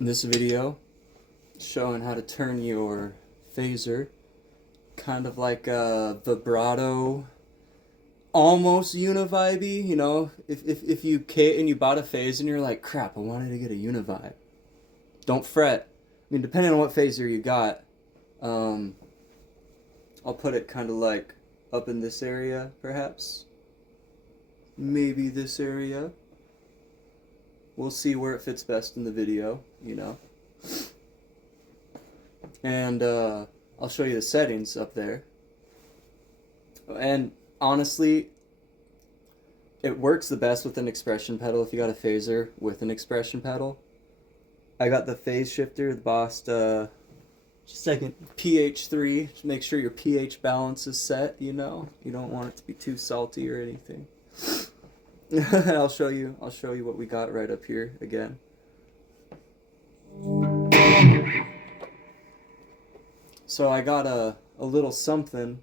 This video showing how to turn your phaser kind of like a vibrato, almost Univibe. You know, if you bought a phase and you're like, crap, I wanted to get a Univibe, don't fret. I mean, depending on what phaser you got, I'll put it kind of like up in this area, perhaps, maybe this area. We'll see where it fits best in the video, you know. And I'll show you the settings up there. And honestly, it works the best with an expression pedal if you got a phaser with an expression pedal. I got the phase shifter, the Boss just a second, pH3, to make sure your pH balance is set, you know. You don't want it to be too salty or anything. I'll show you what we got right up here again. So I got a little something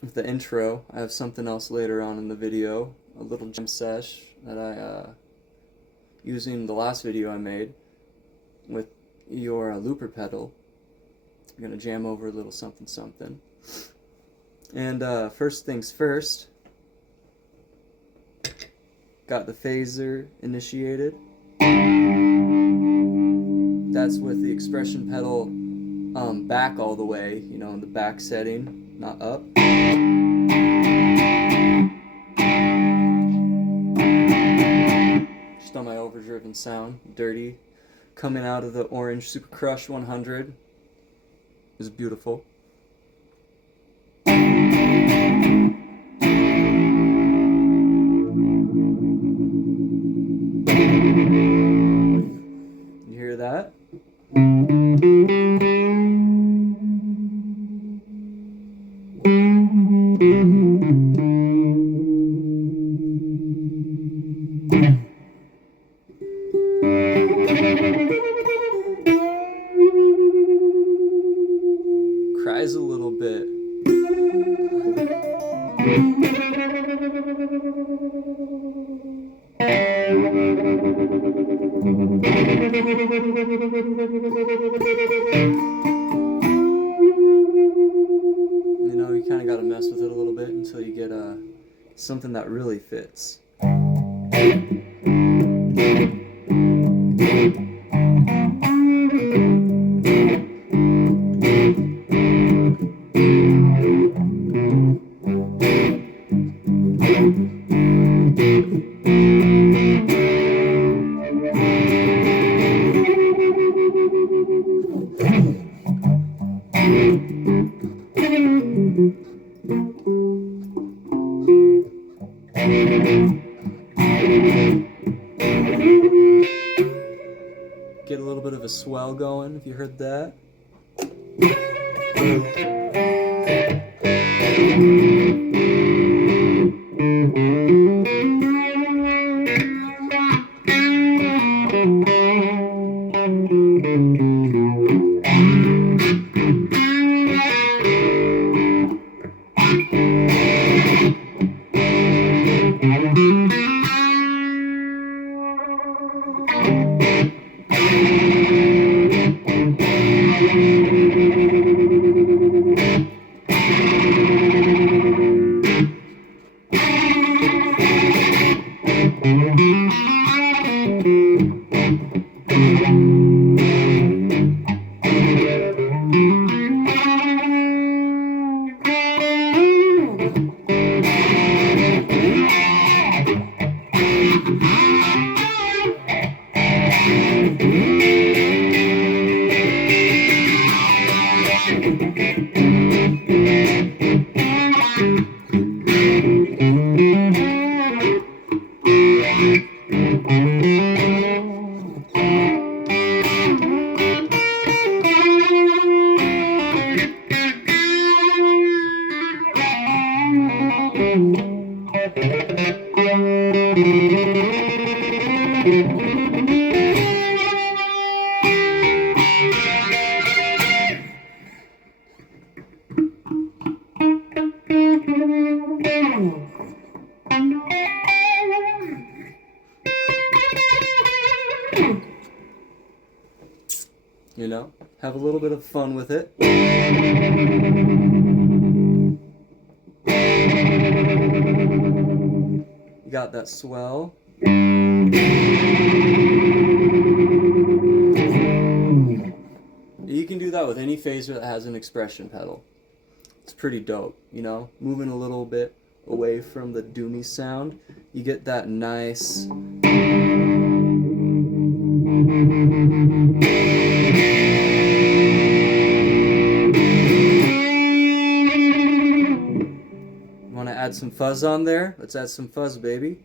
with the intro. I have something else later on in the video, a little jam sesh that I using the last video I made with your looper pedal. I'm gonna jam over a little something something. And first things first, got the phaser initiated. That's with the expression pedal back all the way, you know, in the back setting, not up. Just on my overdriven sound, dirty, coming out of the orange Super Crush 100 is beautiful. You hear that? Cries a little bit. You know, you kind of got to mess with it a little bit until you get something that really fits. Get a little bit of a swell going, if you heard that. You know, have a little bit of fun with it. You got that swell. You can do that with any phaser that has an expression pedal. It's pretty dope, you know? Moving a little bit away from the doomy sound, you get that nice... Want to add some fuzz on there? Let's add some fuzz, baby.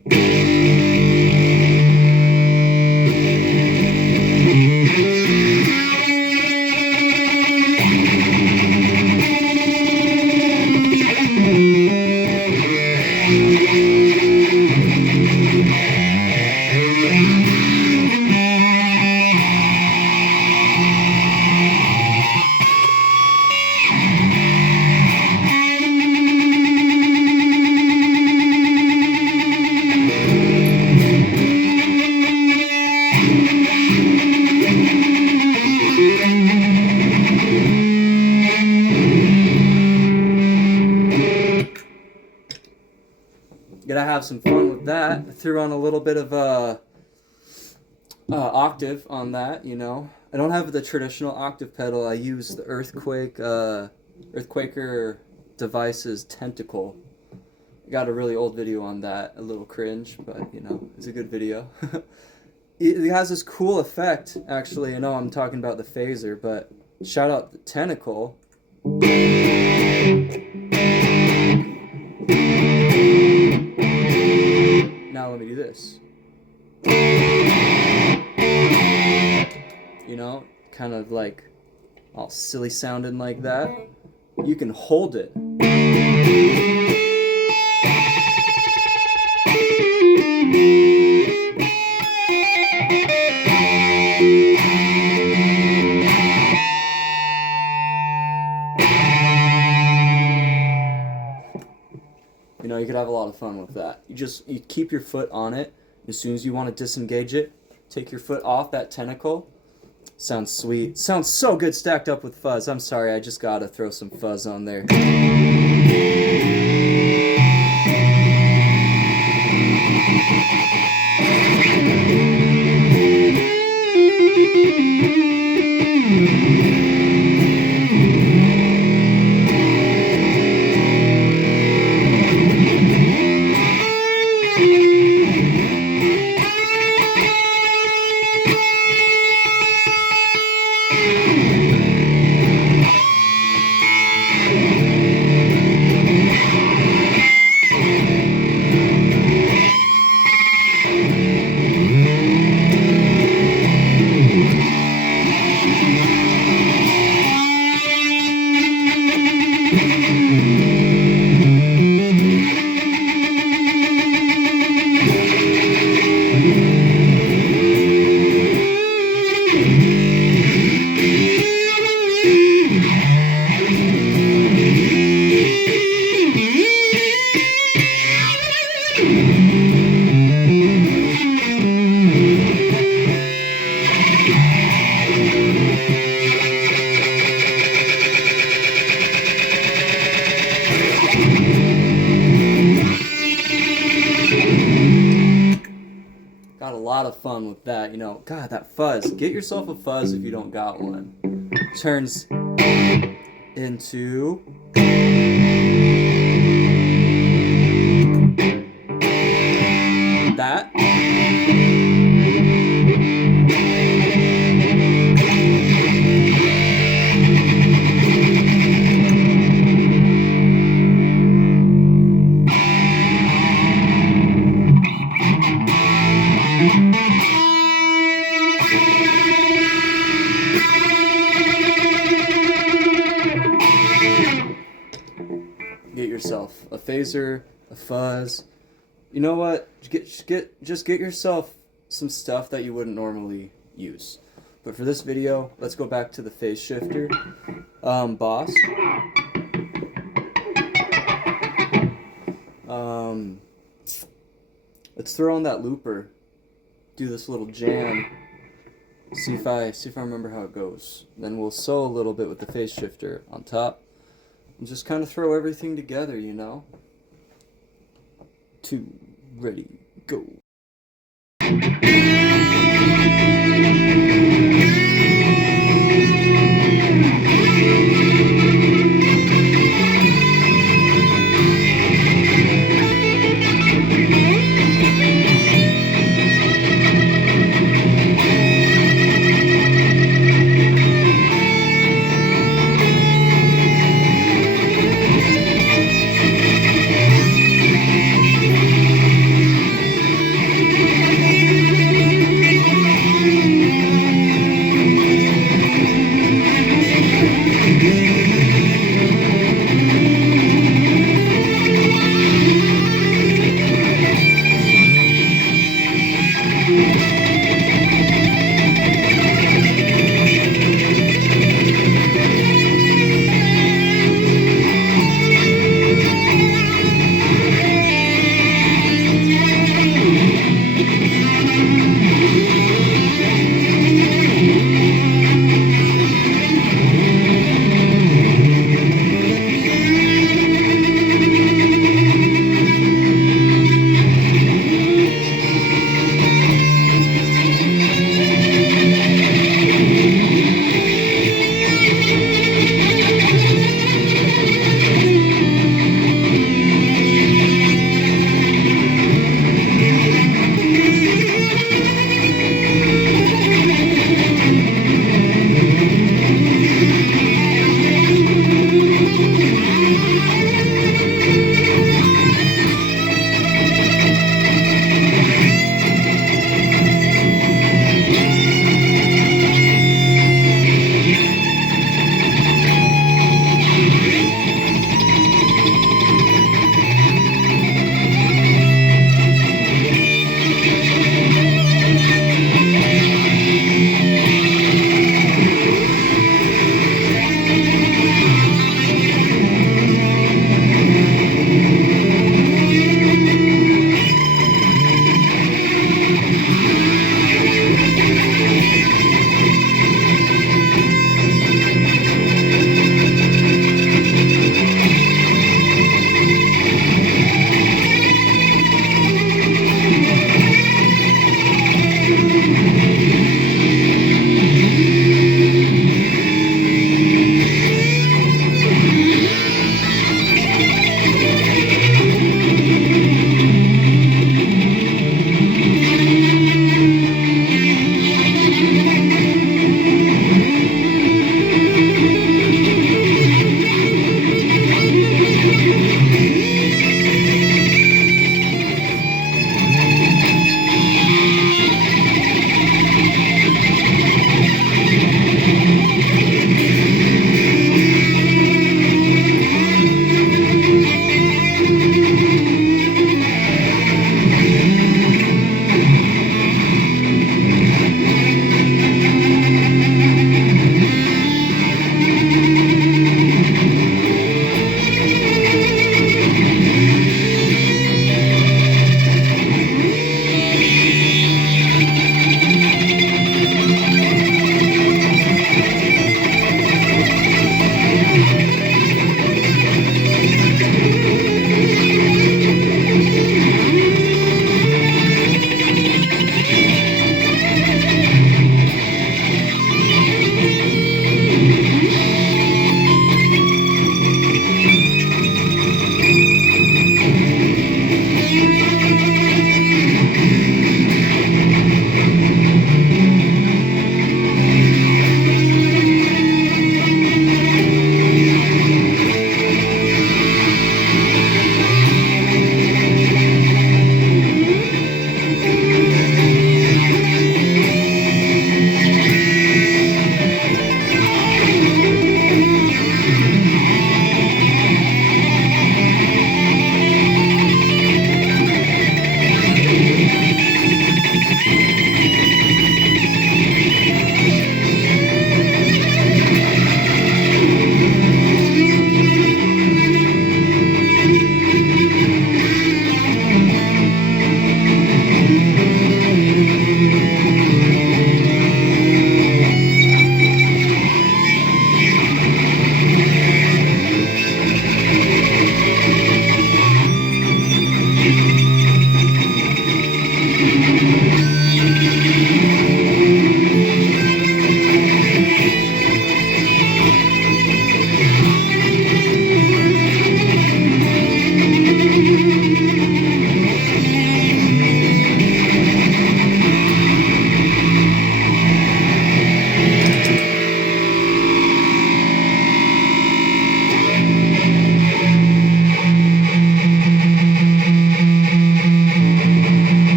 Gotta have some fun with that. I threw on a little bit of octave on that, you know. I don't have the traditional octave pedal. I use the Earthquaker Devices Tentacle. I got a really old video on that, a little cringe, but you know, it's a good video. It has this cool effect, actually. I know I'm talking about the phaser, but shout out the Tentacle. Now let me do this. You know, kind of like all silly sounding like that. You can hold it. You know, you could have a lot of fun with that. You keep your foot on it. As soon as you want to disengage it, take your foot off that tentacle. Sounds sweet. Sounds so good stacked up with fuzz. I'm sorry, I just gotta throw some fuzz on there. Got a lot of fun with that, you know. God, that fuzz. Get yourself a fuzz if you don't got one. Turns into that. Get yourself a phaser, a fuzz. You know what? Just get yourself some stuff that you wouldn't normally use. But for this video, let's go back to the phase shifter, Boss. Let's throw on that looper. Do this little jam. See if I remember how it goes. Then we'll sew a little bit with the phase shifter on top. And just kind of throw everything together, you know. 2, ready, go.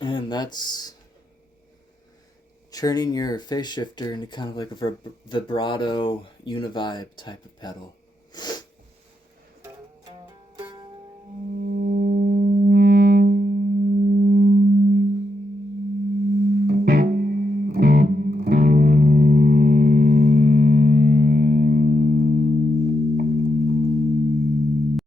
And that's turning your phase shifter into kind of like a vibrato Univibe type of pedal.